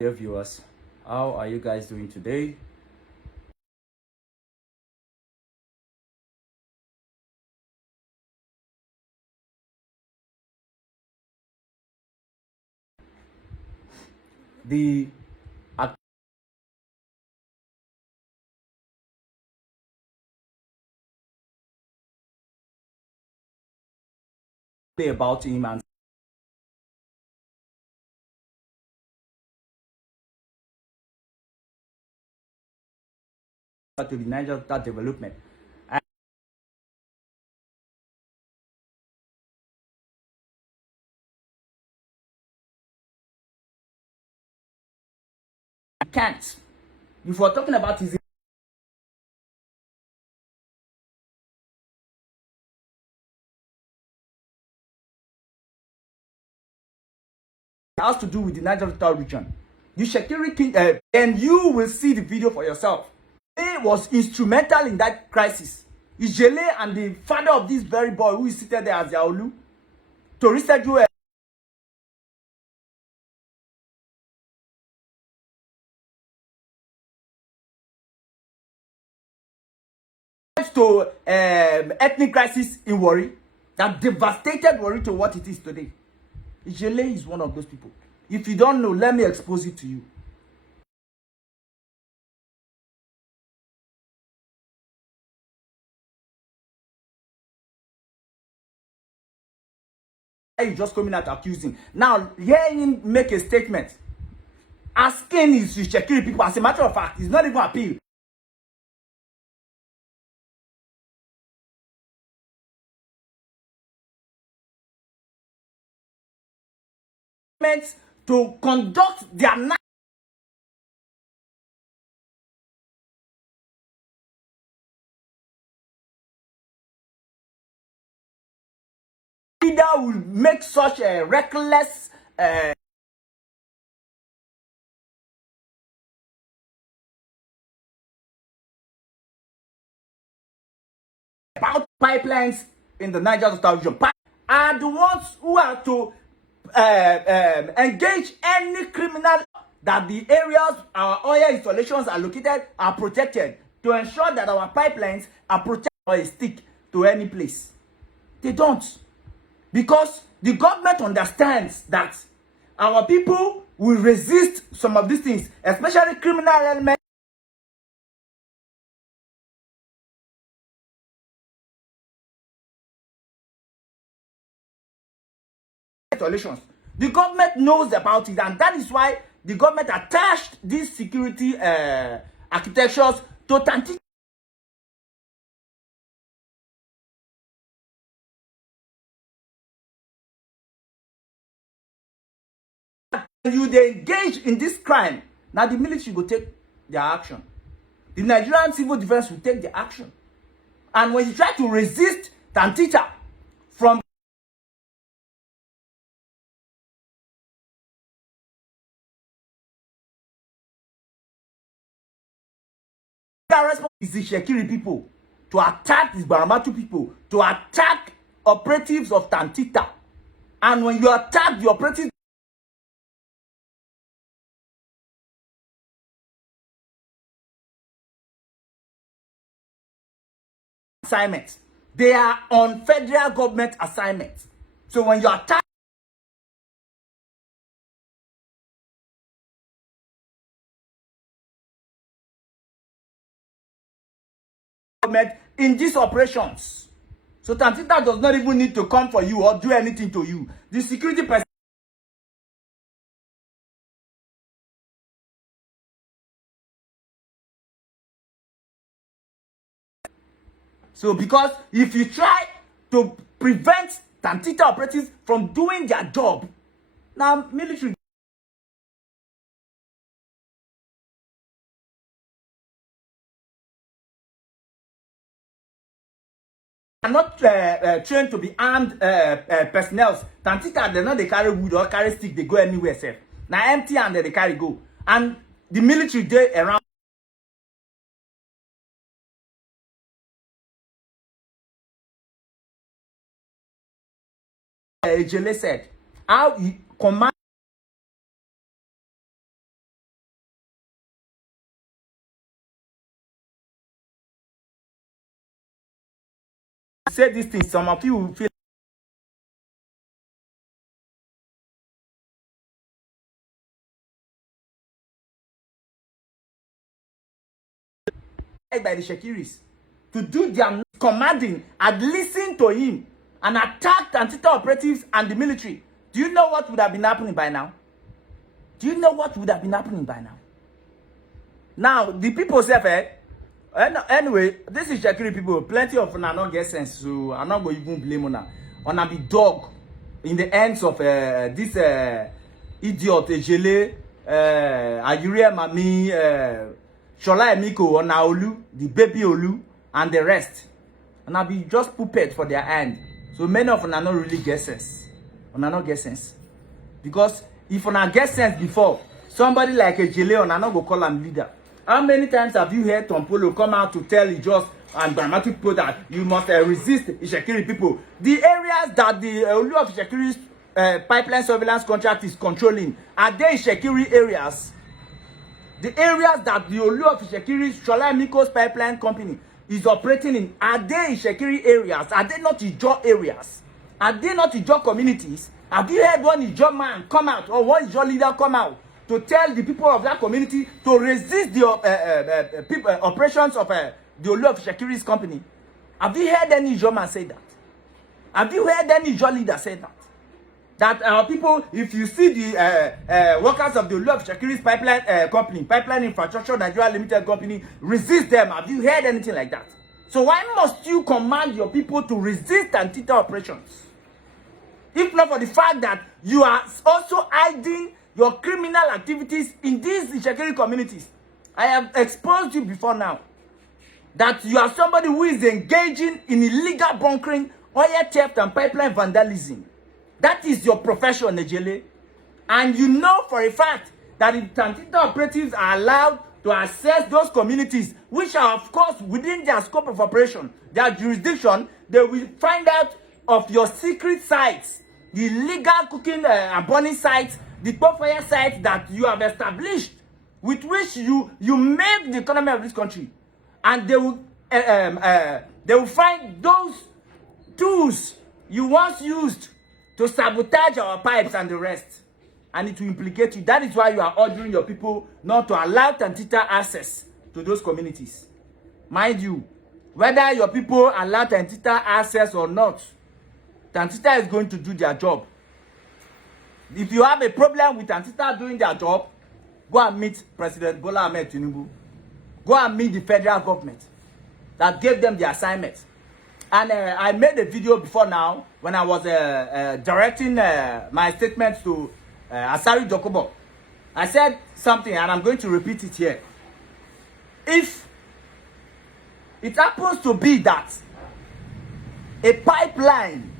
Dear viewers, how are you guys doing today? The about him and to the Niger Delta development. I can't. If we're talking about his has to do with the Niger Delta region, the Shekiri King, and you will see the video for yourself. He was instrumental in that crisis. Ijele and the father of this very boy who is seated there as Yaolu to reschedule to ethnic crisis in Warri that devastated Warri to what it is today. Ijele is one of those people. If you don't know, let me expose it to you. You just coming out accusing. Now, hear him make a statement. Asking his Shekiri people, as a matter of fact, it's not even appeal. To conduct their leader will make such a reckless about pipelines in the Niger Delta region are the ones who are to engage any criminal that the areas our oil installations are located are protected, to ensure that our pipelines are protected or a stick to any place. They don't, because the government understands that our people will resist some of these things, especially criminal elements. The government knows about it, and that is why the government attached these security architectures to Tantita. You they engage in this crime, now the military will take their action. The Nigerian civil defense will take the action. And when you try to resist Tantita from that response is the Shekiri people to attack these Baramatu people, to attack operatives of Tantita. And when you attack the operatives assignments, they are on federal government assignments. So when you attack government in these operations, so Tantita does not even need to come for you or do anything to you. The security person so because if you try to prevent Tantita operatives from doing their job, now military are not trained to be armed personnel. Tantita, they know they carry wood or carry stick, they go anywhere safe. Now empty and they carry go. And the military they around Ejele said, how he command say these things, some of you will feel by the Shekiris to do their commanding and listen to him and attack Tantita operatives and the military. Do you know what would have been happening by now? Do you know what would have been happening by now? Now, the people say, anyway, this is Shekiri people. Plenty of them not get sense, so I'm not going to even blame on a be dog in the hands of this idiot, Ejele, Ayure Mami, Shola Emiko, Onaolu, the baby Olu, and the rest. And I'll be just puppet for their hand. So many of them are not really get sense. Or not get sense. Because if you not get sense before, somebody like a Ejele, or not go call him leader. How many times have you heard Tom Polo come out to tell Ijos and dramatic people that you must resist Ishekiri people? The areas that the Olu of Ishekiri's pipeline surveillance contract is controlling, are they Ishekiri areas? The areas that the Olu of Ishekiri's Shola Emiko's pipeline company is operating in, are they Ishekiri areas? Are they not Ijo areas? Are they not Ijo communities? Have you heard one Ijo man come out or one Ijo leader come out to tell the people of that community to resist the operations of the Olu of Ishekiri's company? Have you heard any Ijo man say that? Have you heard any Ijo leader say that? That people, if you see the workers of the Olu of Ishekiri's pipeline company, Pipeline Infrastructure Nigeria Limited Company, resist them. Have you heard anything like that? So why must you command your people to resist Tantita operations? If not for the fact that you are also hiding your criminal activities in these Ishekiri communities. I have exposed you before now that you are somebody who is engaging in illegal bunkering, oil theft, and pipeline vandalism. That is your profession, Ejele. And you know for a fact that if Tantita operatives are allowed to access those communities, which are of course within their scope of operation, their jurisdiction, they will find out of your secret sites, the illegal cooking and burning sites, the bonfire sites that you have established, with which you make the economy of this country, and they will find those tools you once used to sabotage our pipes and the rest, and it will implicate you. That is why you are ordering your people not to allow Tantita access to those communities. Mind you, whether your people allow Tantita access or not, Tantita is going to do their job. If you have a problem with Tantita doing their job, go and meet President Bola Ahmed Tinubu. Go and meet the federal government that gave them the assignment. And I made a video before now when I was directing my statements to Asari Dokubo. I said something and I'm going to repeat it here. If it happens to be that a pipeline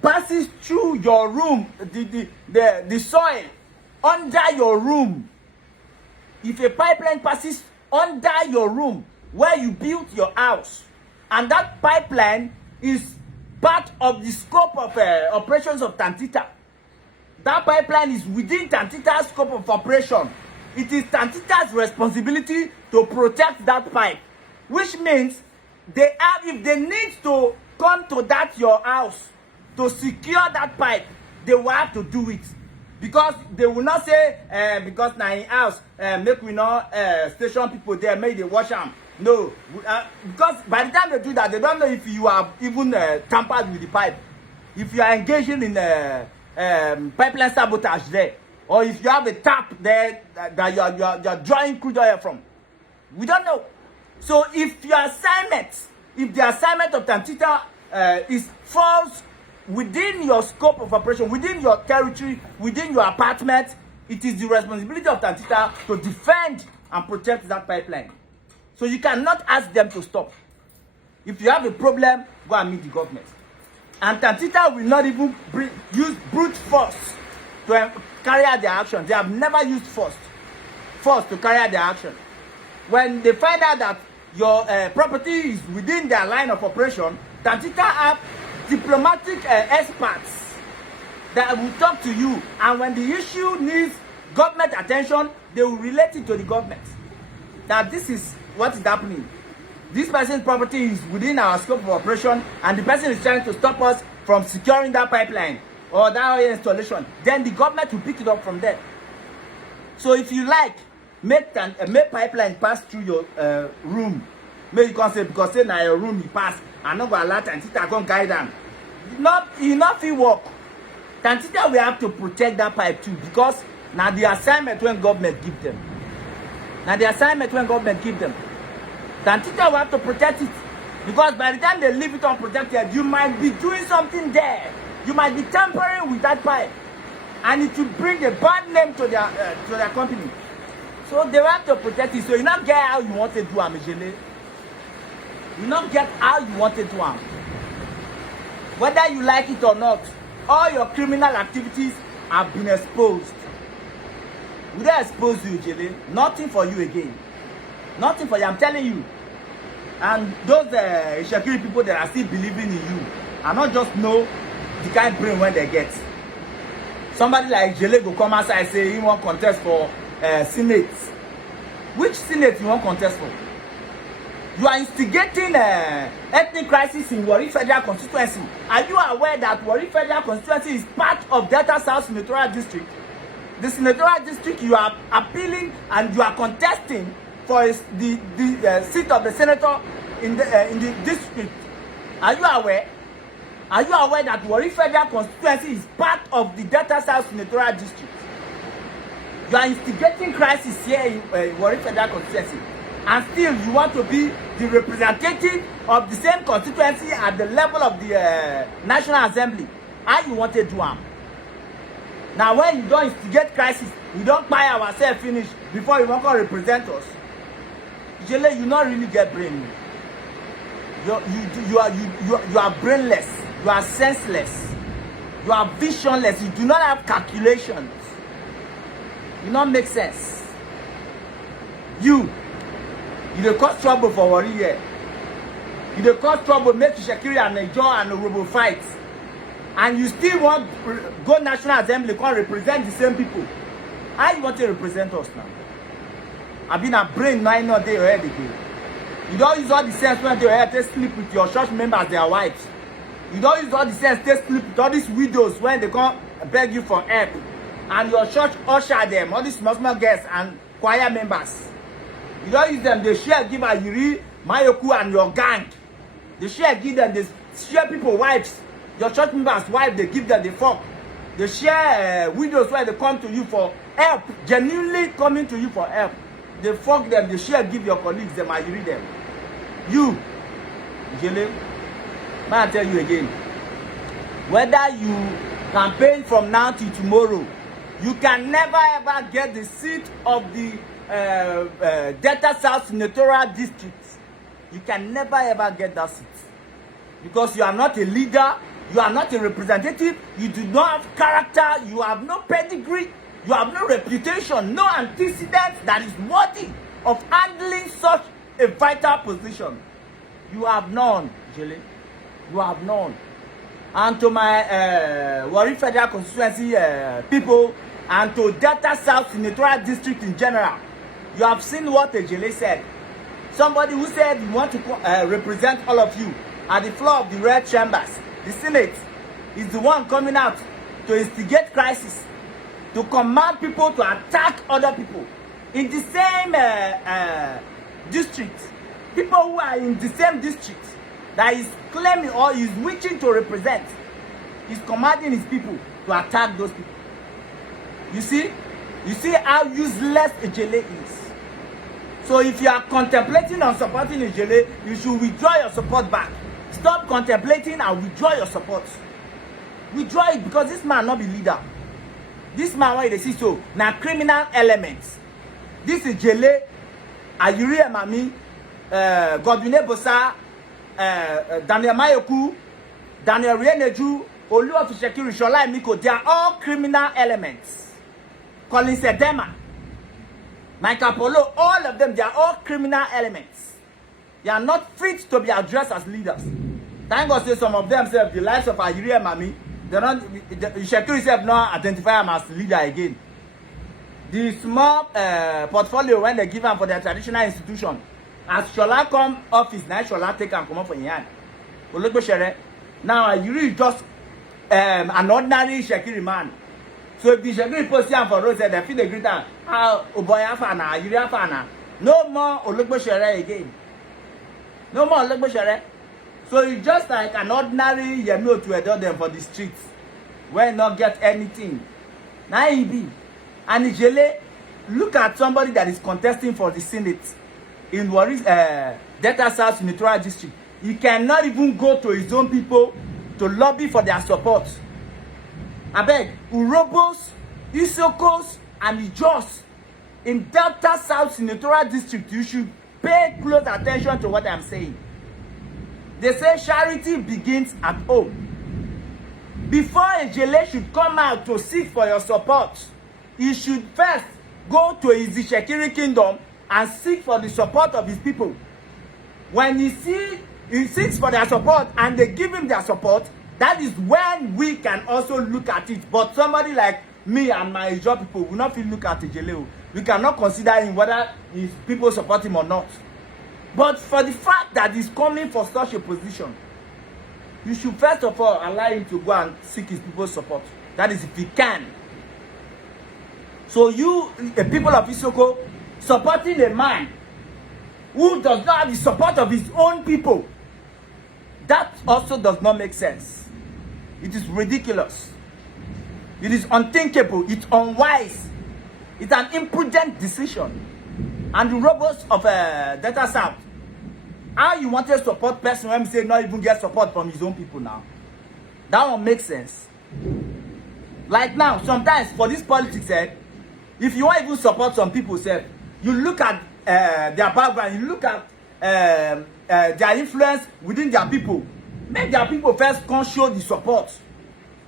passes through your room, the soil under your room, if a pipeline passes under your room where you built your house, and that pipeline is part of the scope of operations of Tantita, that pipeline is within Tantita's scope of operation. It is Tantita's responsibility to protect that pipe, which means they have, if they need to come to that your house to secure that pipe, they will have to do it. Because they will not say, because now in house, make we not station people there, make they wash them. No, because by the time they do that, they don't know if you are even tampered with the pipe. If you are engaging in pipeline sabotage there, or if you have a tap there that you are drawing crude oil from. We don't know. So if your assignment, if the assignment of Tantita falls within your scope of operation, within your territory, within your apartment, it is the responsibility of Tantita to defend and protect that pipeline. So you cannot ask them to stop. If you have a problem, go and meet the government. And Tantita will not even use brute force to carry out their action. They have never used force to carry out their action. When they find out that your property is within their line of operation, Tantita have diplomatic experts that will talk to you. And when the issue needs government attention, they will relate it to the government. That this is what is happening. this person's property is within our scope of operation, and the person is trying to stop us from securing that pipeline or that oil installation, then the government will pick it up from there. So if you like, make pipeline pass through your room. Make you can say, because say na your room you pass, and not go allow Tantita come guide them. You not feel work. Tantita we have to protect that pipe too, because now the assignment when government give them. Now the assignment when government give them. Tantita will have to protect it, because by the time they leave it unprotected, you might be doing something there. You might be tampering with that pipe, and it will bring a bad name to their company. So they have to protect it. So you not get how you want to do Amejele. You not get how you want to do them. Whether you like it or not, all your criminal activities have been exposed. Will they expose you, Jele? Nothing for you again. Nothing for you, I'm telling you. And those Shakiri people that are still believing in you are not just know the kind of brain when they get. Somebody like Jele go come outside and say he want contest for Senate. Which Senate you want contest for? You are instigating ethnic crisis in Warri Federal Constituency. Are you aware that Warri Federal Constituency is part of Delta South Senatorial District? The Senatorial District you are appealing and you are contesting for the seat of the senator in the district. Are you aware? Are you aware that Warri Federal Constituency is part of the Delta South Senatorial District? You are instigating crisis here in Warri Federal Constituency, and still you want to be the representative of the same constituency at the level of the National Assembly. How you want to do them? Now when you don't instigate crisis, we don't buy ourselves finish before you want to represent us. Jele, you not really get brain. You are brainless. You are senseless. You are visionless. You do not have calculations. You not make sense. You dey cause trouble for Warri here. You dey cause trouble, make Shakiri and Niger and Orobo fight. And you still want to go National Assembly, come represent the same people. How you want to represent us now? I been a brain 9 not day your head again. You don't use all the sense when your head to sleep with your church members, their wives. You don't use all the sense to sleep with all these widows when they come beg you for help. And your church usher them, all these small girls and choir members. You don't use them, they share give Ayiri, Mayoku and your gang. They share give them, they share people wives. Your church members' wives, they give them the fuck. They share widows where they come to you for help, genuinely coming to you for help. They fuck them, they share give your colleagues them, Ayiri them. You, Jele, may I tell you again, whether you campaign from now till tomorrow, you can never ever get the seat of the Delta South Senatorial District. You can never ever get that seat. Because you are not a leader, you are not a representative, you do not have character, you have no pedigree, you have no reputation, no antecedents that is worthy of handling such a vital position. You have none, Jele. You have none. And to my Warri Federal Constituency people, and to Delta South Senatorial District in general, you have seen what Jele said. Somebody who said he want to represent all of you at the floor of the red chambers. The Senate is the one coming out to instigate crisis, to command people to attack other people in the same district. People who are in the same district that is claiming or is wishing to represent, is commanding his people to attack those people. You see how useless Ejele is. So if you are contemplating on supporting Ejele, you should withdraw your support back. Stop contemplating and withdraw your support. Withdraw it, because this man not be leader. This man, why they see so? Now criminal elements. This is Jele, Ayiri Emami, Godwin Bosa, Daniel Mayoku, Daniel Rieneju, Oluwatoshekiri, Shola Emiko. They are all criminal elements. Collins Edema, Michael Polo, all of them, they are all criminal elements. They are not fit to be addressed as leaders. Thank God say some of them say the lives of Ayiri Emami, they're not, Shekiri himself not identify him as leader again. The small portfolio when they give him for their traditional institution, As Shola come office, now Shola take and come up for yan. Ologbosere. Now you really just an ordinary Shekiri man. So if the Shekiri post here for road, they feel the greater. How Oboya fana, Yuri fana. No more Ologbosere again. No more Ologbosere. So it's just like an ordinary Yemi to adore them for the streets. Where not get anything. Now he be. And Ijele, look at somebody that is contesting for the Senate in Warri's Delta South Senatorial District. He cannot even go to his own people to lobby for their support. I beg, Urobos, Isokos, and Ijos in Delta South Senatorial District, you should pay close attention to what I'm saying. They say charity begins at home. Before Ejele should come out to seek for your support, he should first go to his Shekiri kingdom and seek for the support of his people. When he seeks for their support and they give him their support, that is when we can also look at it. But somebody like me and my job people will not feel look at Ejele. We cannot consider him whether his people support him or not. But for the fact that he's coming for such a position, you should first of all allow him to go and seek his people's support. That is if he can. So you, the people of Isoko, supporting a man who does not have the support of his own people, that also does not make sense. It is ridiculous. It is unthinkable. It's unwise. It's an imprudent decision. And the robots of Delta South, how you want to support person when we say not even get support from his own people now? That one makes sense. Like now, sometimes for this politics, if you want even support some people, you look at their background, you look at their influence within their people. Make their people first come show the support.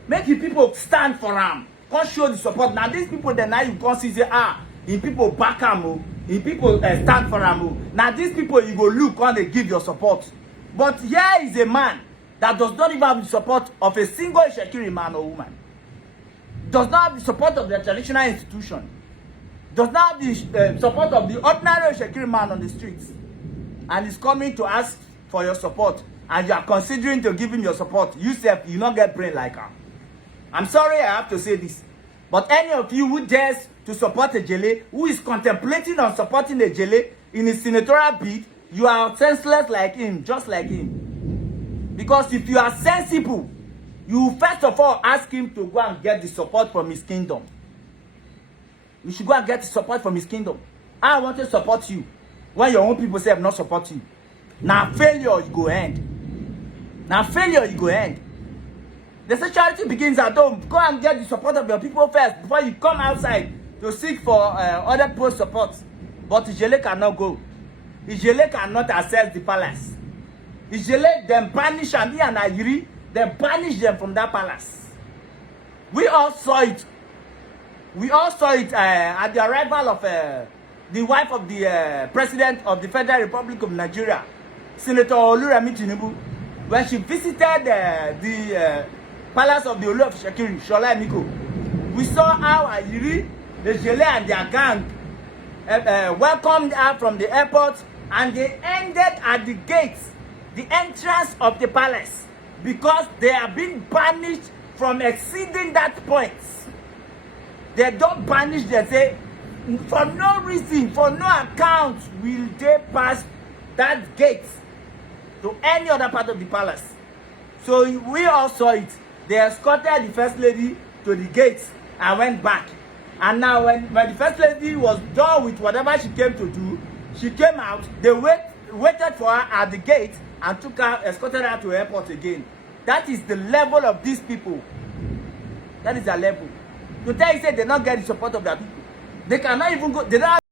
Make the people stand for them. Come show the support. Now these people, then now you come see say, in people back them, in people stand for them. Now these people you go look when they give your support. But here is a man that does not even have the support of a single Shekiri man or woman. Does not have the support of the traditional institution. Does not have the support of the ordinary Shekiri man on the streets. And is coming to ask for your support. And you are considering to give him your support. You say you not get brain like her. I'm sorry I have to say this. But any of you who dares to support Ejele, who is contemplating on supporting Ejele in his senatorial bid, you are senseless like him, just like him. Because if you are sensible, you first of all ask him to go and get the support from his kingdom. You should go and get the support from his kingdom. I want to support you when your own people say not support you. Now failure you go end. Now failure you go end. The charity begins at home. Go and get the support of your people first before you come outside to seek for other people's support. But Ijele cannot go. Ijele cannot access the palace. Ijele then banish Ami and Ayiri. Then banish them from that palace. We all saw it. We all saw it at the arrival of the wife of the president of the Federal Republic of Nigeria, Senator Oluremi Tinubu, when she visited the palace of the Olu of Shekiri, Shola Emiko. We saw how Ayiri, the Ejele and their gang welcomed her from the airport, and they ended at the gates, the entrance of the palace, because they are being banished from exceeding that point. They don't banish, they say, for no reason, for no account will they pass that gate to any other part of the palace. So we all saw it. They escorted the first lady to the gates and went back. And now when the first lady was done with whatever she came to do, she came out, they waited for her at the gate and took her, escorted her to the airport again. That is the level of these people. That is their level. To tell you, say they not get the support of their people. They cannot even go, they don't